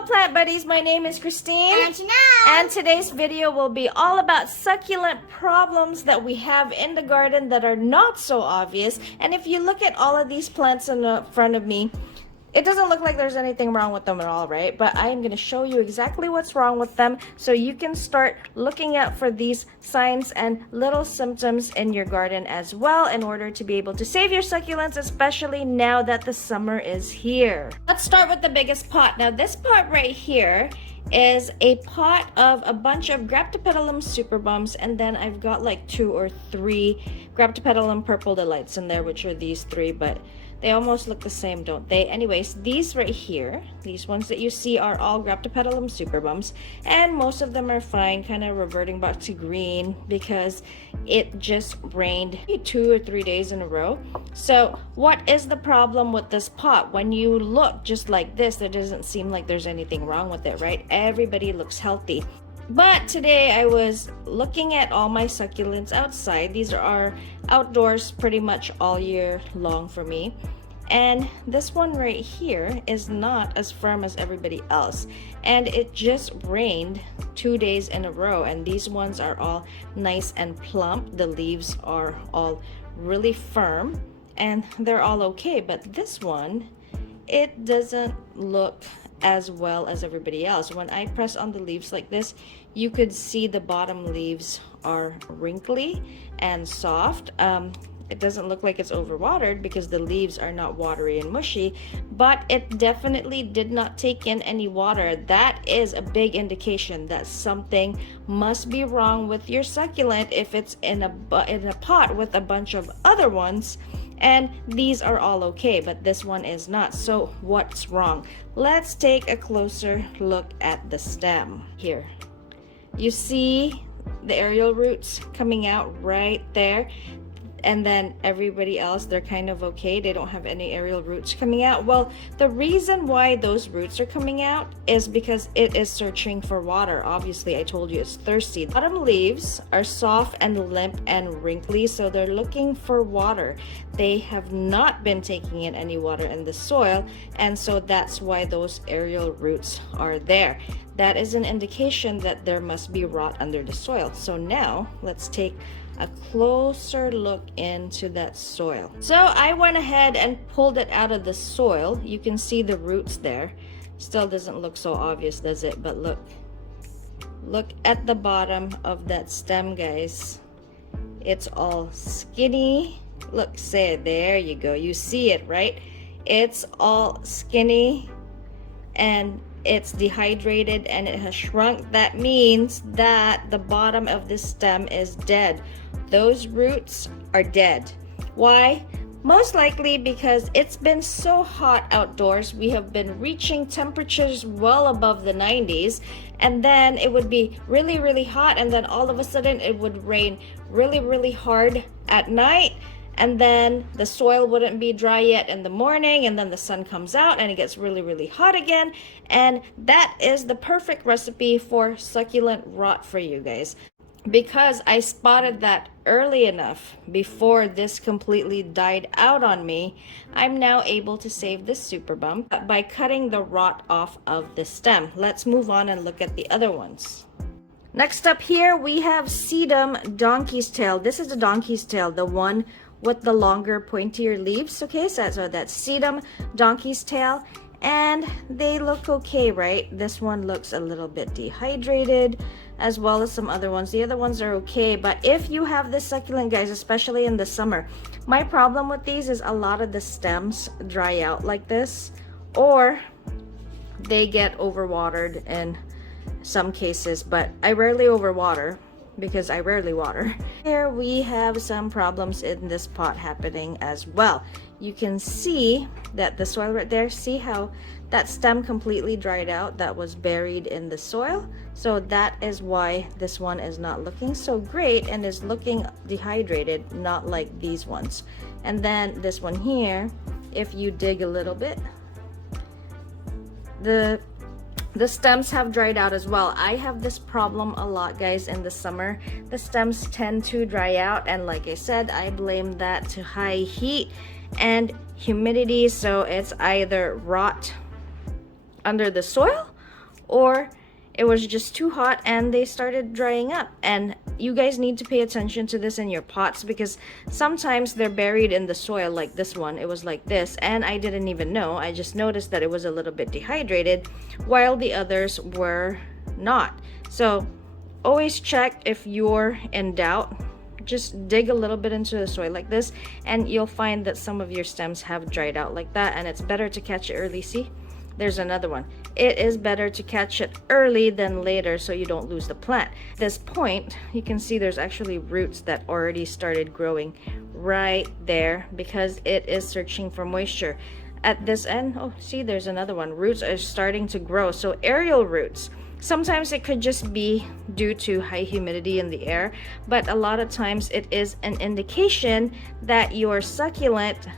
Hello plant buddies, my name is Christine and today's video will be all about succulent problems that we have in the garden that are not so obvious. And if you look at all of these plants in the front of me, it doesn't look like there's anything wrong with them at all, right? But I am going to show you exactly what's wrong with them so you can start looking out for these signs and little symptoms in your garden as well in order to be able to save your succulents, especially now that the summer is here. Let's start with the biggest pot. Now this pot right here is a pot of a bunch of Graptopetalum superbums, and then I've got like 2 or 3 Graptopetalum purple delights in there, which are these 3, but they almost look the same, don't they? Anyways, these right here, these ones that you see are all Graptopetalum superbums, and most of them are fine, kind of reverting back to green because it just rained 2 or 3 days in a row. So what is the problem with this pot? When you look just like this, there doesn't seem like there's anything wrong with it, right? Everybody looks healthy. But today I was looking at all my succulents outside. These are outdoors pretty much all year long for me. And this one right here is not as firm as everybody else. And it just rained 2 days in a row. And these ones are all nice and plump. The leaves are all really firm and they're all okay. But this one, it doesn't look as well as everybody else. When I press on the leaves like this, you could see the bottom leaves are wrinkly and soft. It doesn't look like it's overwatered because the leaves are not watery and mushy, but it definitely did not take in any water. That is a big indication that something must be wrong with your succulent if it's in a pot with a bunch of other ones. And these are all okay, but this one is not. So what's wrong? Let's take a closer look at the stem here. You see the aerial roots coming out right there, and then everybody else, they're kind of okay. They don't have any aerial roots coming out. Well, the reason why those roots are coming out is because it is searching for water. Obviously, I told you it's thirsty. Bottom leaves are soft and limp and wrinkly, so they're looking for water. They have not been taking in any water in the soil, and so that's why those aerial roots are there. That is an indication that there must be rot under the soil. So now let's take a closer look into that soil. So I went ahead and pulled it out of the soil. You can see the roots there. Still doesn't look so obvious, does it? But look at the bottom of that stem, guys. It's all skinny. Look, say it, there you go. You see it, right? It's all skinny and it's dehydrated and it has shrunk. That means that the bottom of this stem is dead. Those roots are dead. Why? Most likely because it's been so hot outdoors. We have been reaching temperatures well above the 90s, and then it would be really, really hot, and then all of a sudden it would rain really, really hard at night, and then the soil wouldn't be dry yet in the morning, and then the sun comes out and it gets really, really hot again. And that is the perfect recipe for succulent rot for you guys. Because I spotted that early enough before this completely died out on me, I'm now able to save this superbum by cutting the rot off of the stem. Let's move on and look at the other ones. Next up here, we have Sedum donkey's tail. This is the donkey's tail, the one with the longer, pointier leaves. Okay, so that's Sedum donkey's tail. And they look okay, right? This one looks a little bit dehydrated, as well as some other ones. The other ones are okay, but if you have this succulent, guys, especially in the summer, my problem with these is a lot of the stems dry out like this, or they get overwatered in some cases, but I rarely overwater because I rarely water. Here we have some problems in this pot happening as well. You can see that the soil right there, see how that stem completely dried out, that was buried in the soil. So that is why this one is not looking so great and is looking dehydrated, not like these ones. And then this one here, if you dig a little bit, the stems have dried out as well. I have this problem a lot, guys, in the summer. The stems tend to dry out, and like I said, I blame that to high heat and humidity. So it's either rot under the soil or it was just too hot and they started drying up. And you guys need to pay attention to this in your pots, because sometimes they're buried in the soil. Like this one, it was like this, and I didn't even know. I just noticed that it was a little bit dehydrated while the others were not. So always check. If you're in doubt, just dig a little bit into the soil like this, and you'll find that some of your stems have dried out like that, and it's better to catch it early. See, there's another one. It is better to catch it early than later so you don't lose the plant. At this point, you can see there's actually roots that already started growing right there because it is searching for moisture. At this end, oh, see, there's another one. Roots are starting to grow. So aerial roots. Sometimes it could just be due to high humidity in the air, but a lot of times it is an indication that your succulent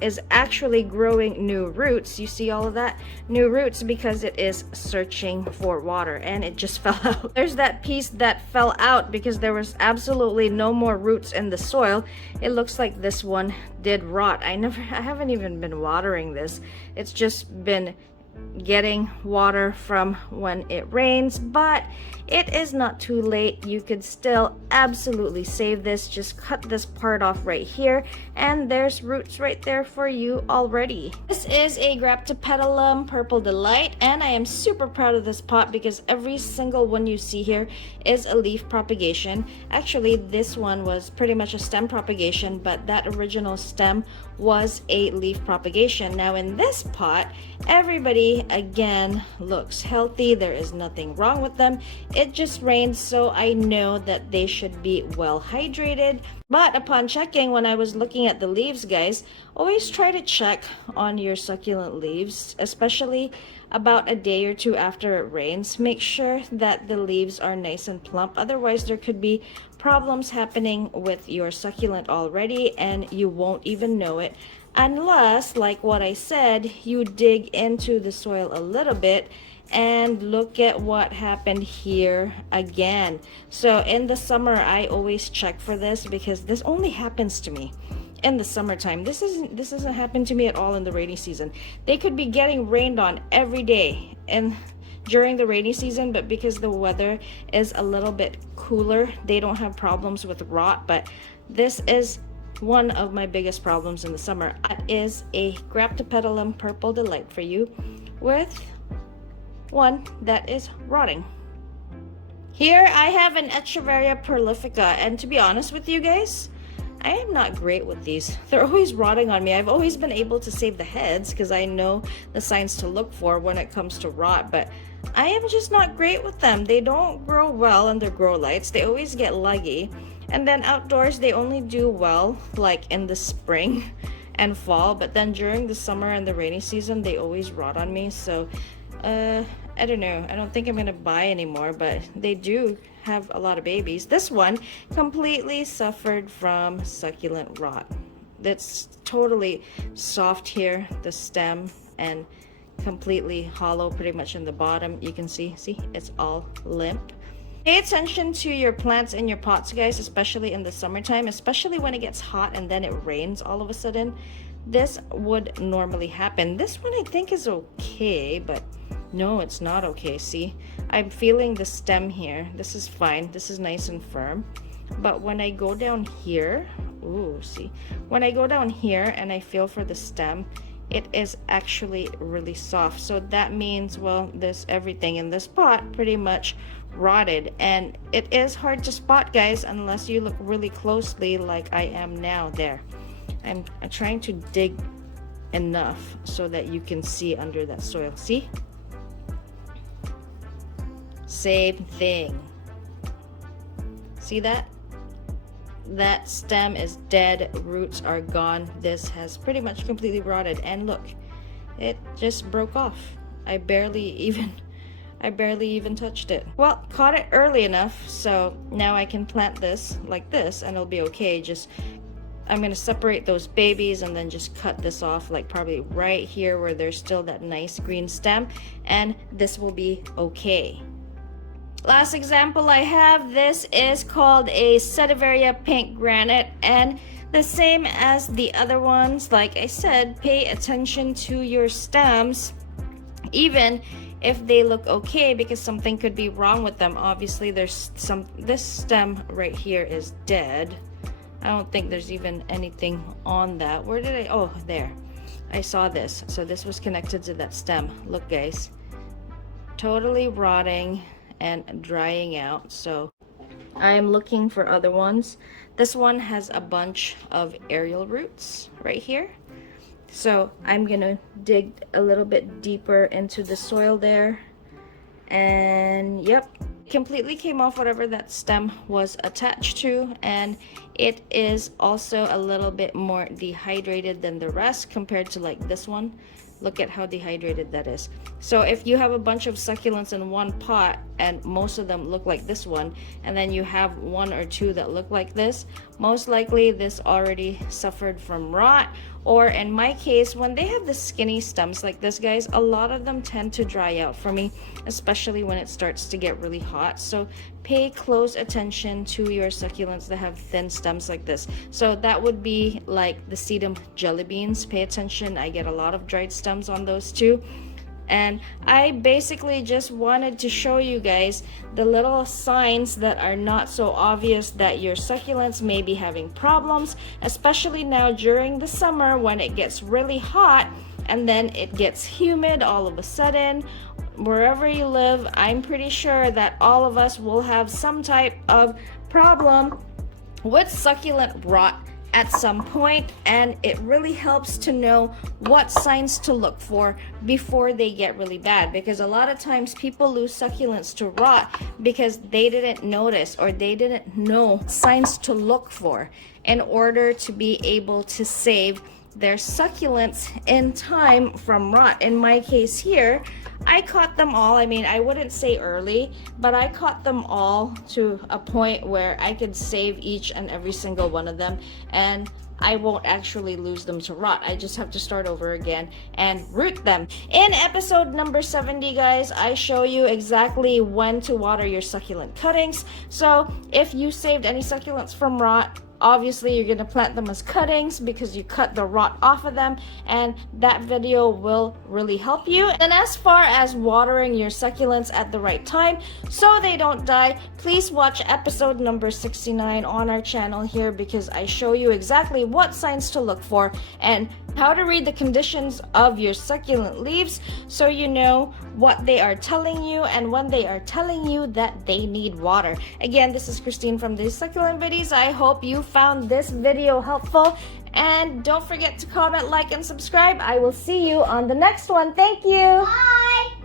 is actually growing new roots. You see all of that? New roots, because it is searching for water, and it just fell out. There's that piece that fell out because there was absolutely no more roots in the soil. It looks like this one did rot. I haven't even been watering this. It's just been getting water from when it rains, but it is not too late. You could still absolutely save this. Just cut this part off right here, and there's roots right there for you already. This is a Graptopetalum Purple Delight, and I am super proud of this pot because every single one you see here is a leaf propagation. Actually, this one was pretty much a stem propagation, but that original stem was a leaf propagation. Now in this pot, everybody again looks healthy. There is nothing wrong with them. It just rained, so I know that they should be well hydrated. But upon checking, when I was looking at the leaves, guys, always try to check on your succulent leaves, especially about a day or two after it rains. Make sure that the leaves are nice and plump. Otherwise, there could be problems happening with your succulent already, and you won't even know it unless, like what I said, you dig into the soil a little bit. And look at what happened here again. So in the summer, I always check for this because this only happens to me in the summertime. This doesn't happen to me at all in the rainy season. They could be getting rained on every day and during the rainy season, but because the weather is a little bit cooler, they don't have problems with rot. But this is one of my biggest problems in the summer. That is a Graptopetalum Purple Delight for you with one that is rotting. Here I have an Echeveria prolifica, and to be honest with you guys, I am not great with these. They're always rotting on me. I've always been able to save the heads because I know the signs to look for when it comes to rot, but I am just not great with them. They don't grow well under grow lights. They always get leggy, and then outdoors they only do well like in the spring and fall, but then during the summer and the rainy season they always rot on me. So I don't know. I don't think I'm gonna buy anymore, but they do have a lot of babies. This one completely suffered from succulent rot. That's totally soft here, the stem, and completely hollow pretty much in the bottom. You can see it's all limp. Pay attention to your plants in your pots, guys, especially in the summertime, especially when it gets hot and then it rains all of a sudden. This would normally happen. This one I think is okay, but no, it's not okay. See, I'm feeling the stem here. This is fine. This is nice and firm. But when I go down here, ooh, see, when I go down here and I feel for the stem, it is actually really soft. So that means, well, this everything in this pot pretty much rotted, and it is hard to spot, guys, unless you look really closely like I am now. There, I'm trying to dig enough so that you can see under that soil. See? Same thing. See that? That stem is dead, roots are gone. This has pretty much completely rotted, and look, it just broke off. I barely even touched it. Well, caught it early enough, so now I can plant this like this and it'll be okay. Just I'm gonna separate those babies and then just cut this off, like probably right here where there's still that nice green stem, and this will be okay. Last example I have, this is called a sedeveria pink granite, and the same as the other ones, like I said, pay attention to your stems. Even if they look okay, because something could be wrong with them. Obviously this stem right here is dead. I don't think there's even anything on that. Where did I, oh, there. I saw this. So this was connected to that stem. Look, guys. Totally rotting and drying out. So I'm looking for other ones. This one has a bunch of aerial roots right here. So I'm gonna dig a little bit deeper into the soil there. And yep, completely came off whatever that stem was attached to, and it is also a little bit more dehydrated than the rest compared to like this one. Look at how dehydrated that is. So if you have a bunch of succulents in one pot and most of them look like this one, and then you have one or two that look like this, most likely this already suffered from rot. Or in my case, when they have the skinny stems like this, guys, a lot of them tend to dry out for me, especially when it starts to get really hot. So pay close attention to your succulents that have thin stems like this. So that would be like the Sedum jelly beans. Pay attention. I get a lot of dried stems on those too. And I basically just wanted to show you guys the little signs that are not so obvious that your succulents may be having problems, especially now during the summer when it gets really hot and then it gets humid all of a sudden. Wherever you live, I'm pretty sure that all of us will have some type of problem with succulent rot at some point, and it really helps to know what signs to look for before they get really bad, because a lot of times people lose succulents to rot because they didn't notice or they didn't know signs to look for in order to be able to save their succulents in time from rot. In my case here, I caught them all. I mean, I wouldn't say early, but I caught them all to a point where I could save each and every single one of them, and I won't actually lose them to rot. I just have to start over again and root them. In episode number 70, guys, I show you exactly when to water your succulent cuttings. So if you saved any succulents from rot, obviously you're going to plant them as cuttings because you cut the rot off of them, and that video will really help you. And as far as watering your succulents at the right time so they don't die, please watch episode number 69 on our channel here, because I show you exactly what signs to look for and how to read the conditions of your succulent leaves so you know what they are telling you and when they are telling you that they need water. Again, this is Christine from the Succulent Videos. I hope you found this video helpful, and don't forget to comment, like, and subscribe. I will see you on the next one. Thank you. Bye.